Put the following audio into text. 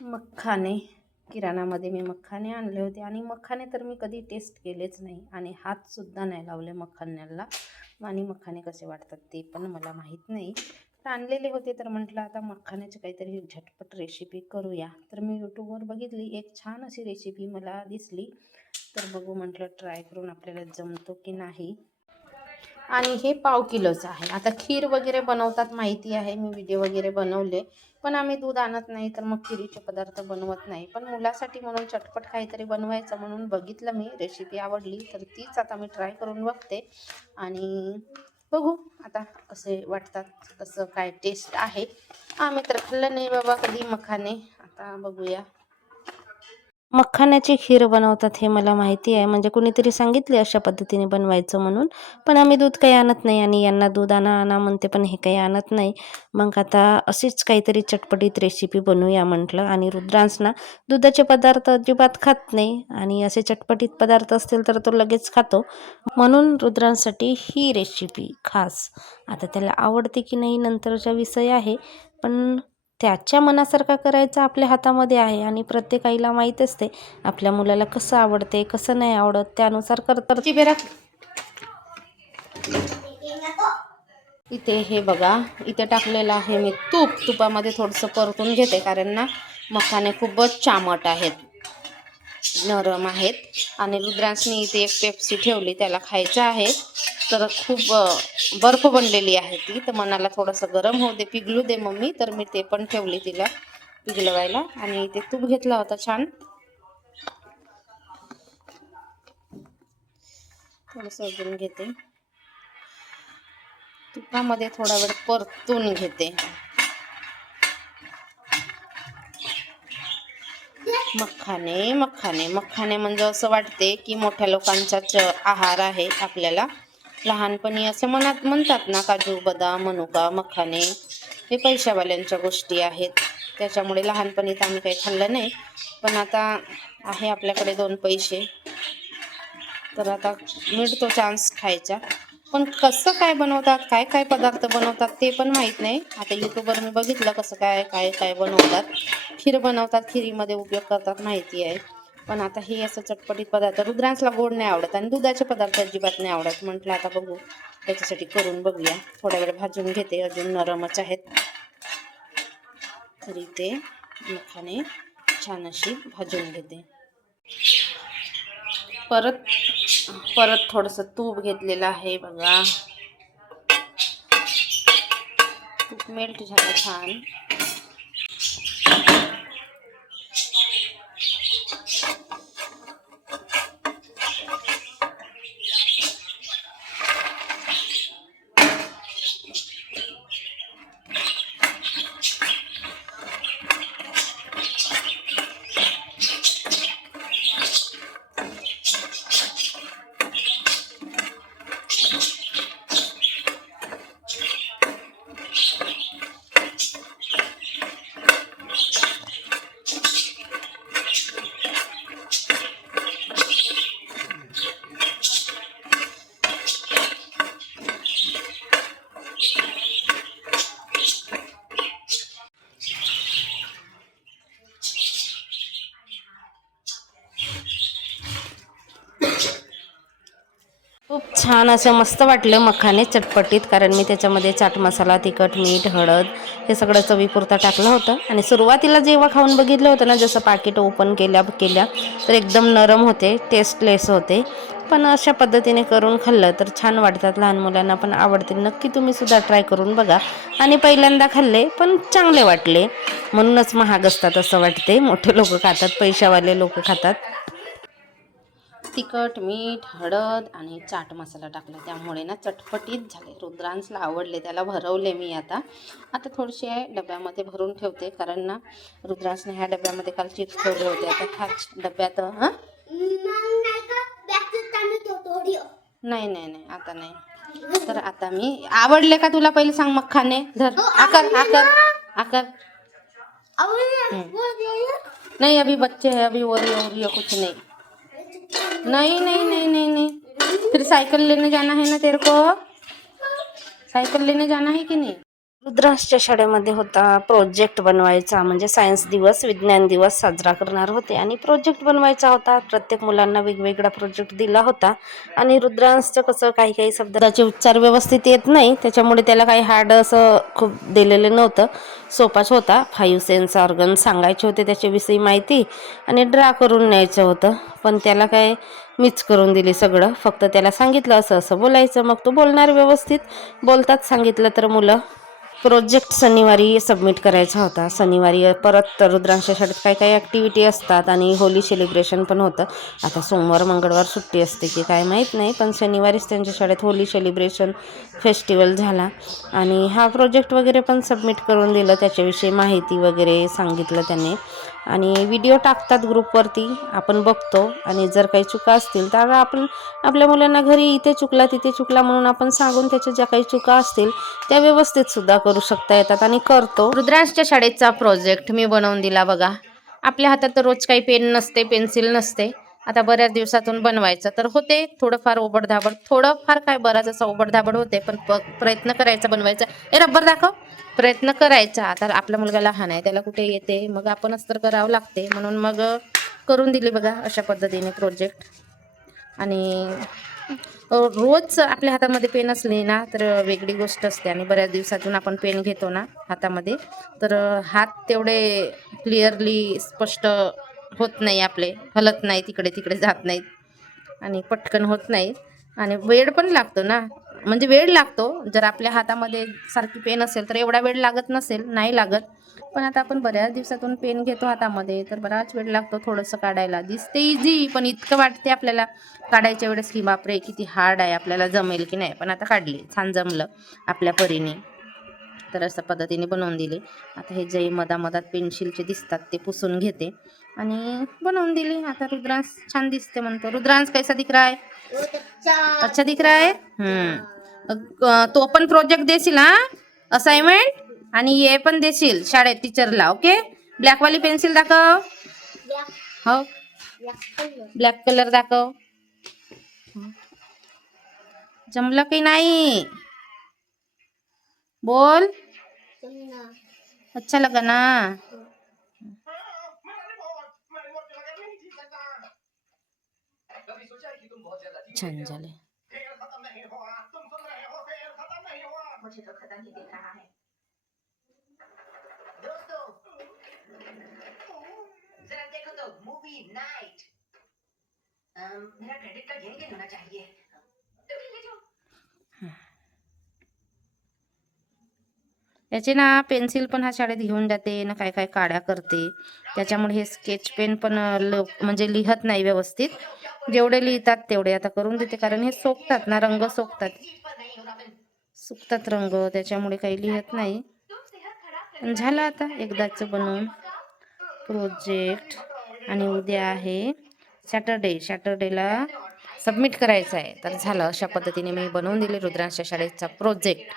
मखाने किराणामध्ये मी मखाने आणले होते आणि मखाने तर मी कधी टेस्ट केलेच नाही आणि हातसुद्धा नाही लावले मखाण्याला. आणि मखाने कसे वाटतात ते पण मला माहीत नाही. तर आणलेले होते तर म्हटलं आता मखाण्याची काहीतरी झटपट रेसिपी करूया. तर मी यूट्यूबवर बघितली, एक छान अशी रेसिपी मला दिसली. तर बघू म्हटलं ट्राय करून आपल्याला जमतो की नाही. आणि हे पाव किलोचं आहे. आता खीर वगैरे बनवतात माहिती आहे, मी व्हिडिओ वगैरे बनवले. पण आम्ही दूध आणत नाही तर मग खिरीचे पदार्थ बनवत नाही. पण मुलासाठी म्हणून चटपट काहीतरी बनवायचं म्हणून बघितलं, मी रेसिपी आवडली तर तीच आता मी ट्राय करून बघते. आणि बघू आता कसे वाटतात, कसं काय टेस्ट आहे. आम्ही तर खाल्लं नाही बाबा कधी मखाने, आता बघूया. मखाण्याची खीर बनवतात हे मला माहिती आहे, म्हणजे कुणीतरी सांगितले अशा पद्धतीने बनवायचं म्हणून. पण आम्ही दूध काही आणत नाही आणि यांना दूध आणा आणा म्हणते पण हे काही आणत नाही. मग आता अशीच काहीतरी चटपटीत रेसिपी बनवूया म्हटलं. आणि रुद्रांश ना दुधाचे पदार्थ अजिबात खात नाही आणि असे चटपटीत पदार्थ असतील तर तो लगेच खातो. म्हणून रुद्रांसाठी ही रेसिपी खास. आता त्याला आवडते की नाही नंतरचा विषय आहे, पण त्याच्या मनासारखा करायचा आपल्या हातामध्ये आहे. आणि प्रत्येक आईला माहीत असते आपल्या मुलाला कसं आवडते कसं नाही आवडत, त्यानुसार करतात. इथे हे बघा, इथे टाकलेलं आहे मी तूप. तुपामध्ये थोडंसं परतून घेते कारण ना मखाने खूपच चामट आहेत, नरम आहेत. आणि रुद्रांशने इथे एक पेप्सी ठेवली, त्याला खायचं आहे. तर खूप बर्फ बनलेली आहे ती, तर मनाला थोडंसं गरम होऊ दे, पिघलू दे मम्मी. तर मी ते पण ठेवली तिला पिघलवायला. आणि इथे तूप घेतला होता छान, थोडंसं अजून घेते. तुपामध्ये थोडा वेळ परतून घेते. मखाने मखाने मखाने म्हणजे असं वाटते की मोठ्या लोकांचाच आहार आहे. आपल्याला लहानपणी असं म्हणतात ना, काजू बदाम मनुका मखाने हे पैशावाल्यांच्या गोष्टी आहेत. त्याच्यामुळे लहानपणी तर आम्ही काही खाल्लं नाही. पण आता आहे आपल्याकडे 2 पैसे, तर आता मिळतो चान्स खायचा. पण कसं काय बनवतात, काय काय पदार्थ बनवतात ते पण माहीत नाही. आता यूट्यूबवर मी बघितलं कसं काय काय काय बनवतात. खीर बनवतात, खिरीमध्ये उपयोग करतात माहिती आहे. पण आता हे असं चटपटीत पदार्थ, रुद्रांशला गोड नाही आवडत आणि दुधाचे पदार्थ अजिबात नाही आवडत. म्हटलं आता बघू, त्याच्यासाठी करून बघूया. थोड्या वेळ भाजून घेते, अजून नरमच आहेत. तरी ते मखाने छान अशी भाजून घेते. परत थोडंसं तूप घेतलेलं आहे बघा. तूप मेल्ट झालं छान. खूप छान असं मस्त वाटलं मखाने चटपटीत, कारण मी त्याच्यामध्ये चाट मसाला, तिखट, मीठ, हळद हे सगळं चवीपुरता टाकलं होतं. आणि सुरुवातीला जेव्हा खाऊन बघितलं होतं ना, जसं पाकिट ओपन केल्या तर एकदम नरम होते, टेस्टलेस होते. पण अशा पद्धतीने करून खाल्लं तर छान वाटतात, लहान मुलांना पण आवडतील. नक्की तुम्ही सुद्धा ट्राय करून बघा. आणि पहिल्यांदा खाल्ले पण चांगले वाटले, म्हणूनच महाग असतात असं वाटते. मोठे लोक खातात, पैशावाले लोक खातात. तिखट, मीठ, हळद आणि चाट मसाला टाकला, त्यामुळे ना चटपटीत झाले. रुद्रांशला आवडले, त्याला भरवले मी. आता थोडेसे डब्यामध्ये भरून ठेवते, कारण ना रुद्रांशने ह्या डब्यामध्ये काल चिप्स ठेवले होते. आता ह्याच डब्यात नाही नाही नाही आता नाही. तर आता मी, आवडले का तुला पहिले सांग मखाने? धर आकर आकर आकर. नहीं अभी बच्चे हैं, अभी ओरियो कुछ नहीं. नहीं नहीं नहीं नहीं नहीं, फिर साइकिल लेने जाना है ना तेरे को, साइकिल लेने जाना है कि नहीं? रुद्रांशच्या शाळेमध्ये होता प्रोजेक्ट बनवायचा, म्हणजे सायन्स दिवस, विज्ञान दिवस साजरा करणार होते आणि प्रोजेक्ट बनवायचा होता. प्रत्येक मुलांना वेगवेगळा प्रोजेक्ट दिला होता आणि रुद्रांशचं कसं काही काही शब्दाचे उच्चार व्यवस्थित येत नाही, त्याच्यामुळे त्याला काही हार्ड असं खूप दिलेलं नव्हतं, सोपाच होता. 5 सेन्स ऑर्गन सांगायचे होते, त्याच्याविषयी माहिती आणि ड्रा करून न्यायचं होतं. पण त्याला काय मीच करून दिली सगळं, फक्त त्याला सांगितलं असं असं बोलायचं, मग तो बोलणार व्यवस्थित. बोलतात सांगितलं तर मुलं. प्रोजेक्ट शनिवारी सबमिट करायचा होता. शनिवारी परत रुद्रांशच्या शाळेत काही काही ॲक्टिव्हिटी असतात आणि होली सेलिब्रेशन पण होतं. आता सोमवार मंगळवार सुट्टी असते की काय माहीत नाही, पण शनिवारीच त्यांच्या शाळेत होली सेलिब्रेशन फेस्टिवल झाला आणि हा प्रोजेक्ट वगैरे पण सबमिट करून दिलं, त्याच्याविषयी माहिती वगैरे सांगितलं त्याने आणि व्हिडिओ टाकतात ग्रुपवरती, आपण बघतो आणि जर काही चुका असतील तर आपण आपल्या मुलांना घरी इथे चुकला तिथे चुकला म्हणून आपण सांगून त्याच्या ज्या काही चुका असतील त्या व्यवस्थित सुद्धा करू शकता येतात आणि करतो. रुद्रांशच्या शाळेचा प्रोजेक्ट मी बनवून दिला बघा. आपल्या हातात तर रोज काही पेन नसते, पेन्सिल नसते. आता बऱ्याच दिवसातून बनवायचं तर होते थोडंफार ओबडधाबड, थोडंफार काय बराच असं ओबडधाबड होते, पण प्रयत्न करायचा बनवायचा. रब्बर दाखव. प्रयत्न करायचा. आता आपला मुलगा लहान आहे, त्याला कुठे येते, मग आपणच तर करावं लागते, म्हणून मग करून दिली बघा अशा पद्धतीने प्रोजेक्ट. आणि रोज आपल्या हातामध्ये पेन असले ना तर वेगळी गोष्ट असते आणि बऱ्याच दिवसातून आपण पेन घेतो ना हातामध्ये, तर हात तेवढे क्लिअरली स्पष्ट होत नाही, आपले हलत नाही, तिकडे तिकडे जात नाहीत आणि पटकन होत नाही आणि वेळ पण लागतो ना, म्हणजे वेळ लागतो. जर आपल्या हातामध्ये सारखी पेन असेल तर एवढा वेळ लागत नसेल, नाही लागत. पण आता आपण बऱ्याच दिवसातून पेन घेतो हातामध्ये तर बराच वेळ लागतो थोडंसं काढायला. दिसते इझी, पण इतकं वाटते आपल्याला काढायच्या वेळेस की बापरे किती हार्ड आहे, आपल्याला जमेल की नाही. पण आता काढली, छान जमलं आपल्या परीने. तर अशा पद्धतीने बनवून दिली. आता हे जे मधामधात पेन्सिलचे दिसतात ते पुसून घेते आणि बनवून दिली. आता रुद्रांश छान दिसते म्हणतो. रुद्रांश कैसा दिख रहा है? अच्छा दिख रहा है. तो पण प्रोजेक्ट देशील हा, असाइनमेंट, आणि हे पण देशील शाळेत टीचरला. ओके. ब्लॅकवाली पेन्सिल दाखव. हो, ब्लॅक कलर दाखव. जमलं की नाही बोल. अच्छा लगा ना. छान झाले. जरा देखो तो मूवी नाइट, मेरा क्रेडिट कार्ड यहीं कहीं होना चाहिए. याचे ना पेन्सिल पण हा शाळेत घेऊन जाते ना, काय काय काड्या करते, त्याच्यामुळे हे स्केच पेन पण म्हणजे लिहत नाही व्यवस्थित. जेवढे लिहितात तेवढे आता करून देते, कारण हे सोकतात ना, रंग सोकतात, सुकतात रंग, त्याच्यामुळे काही लिहत नाही. झालं आता एकदाचं बनवून प्रोजेक्ट. आणि उद्या आहे सॅटर्डे, सॅटर्डेला सबमिट करायचं आहे. तर झालं, अशा पद्धतीने मी बनवून दिले रुद्रांशच्या शाळेचा प्रोजेक्ट.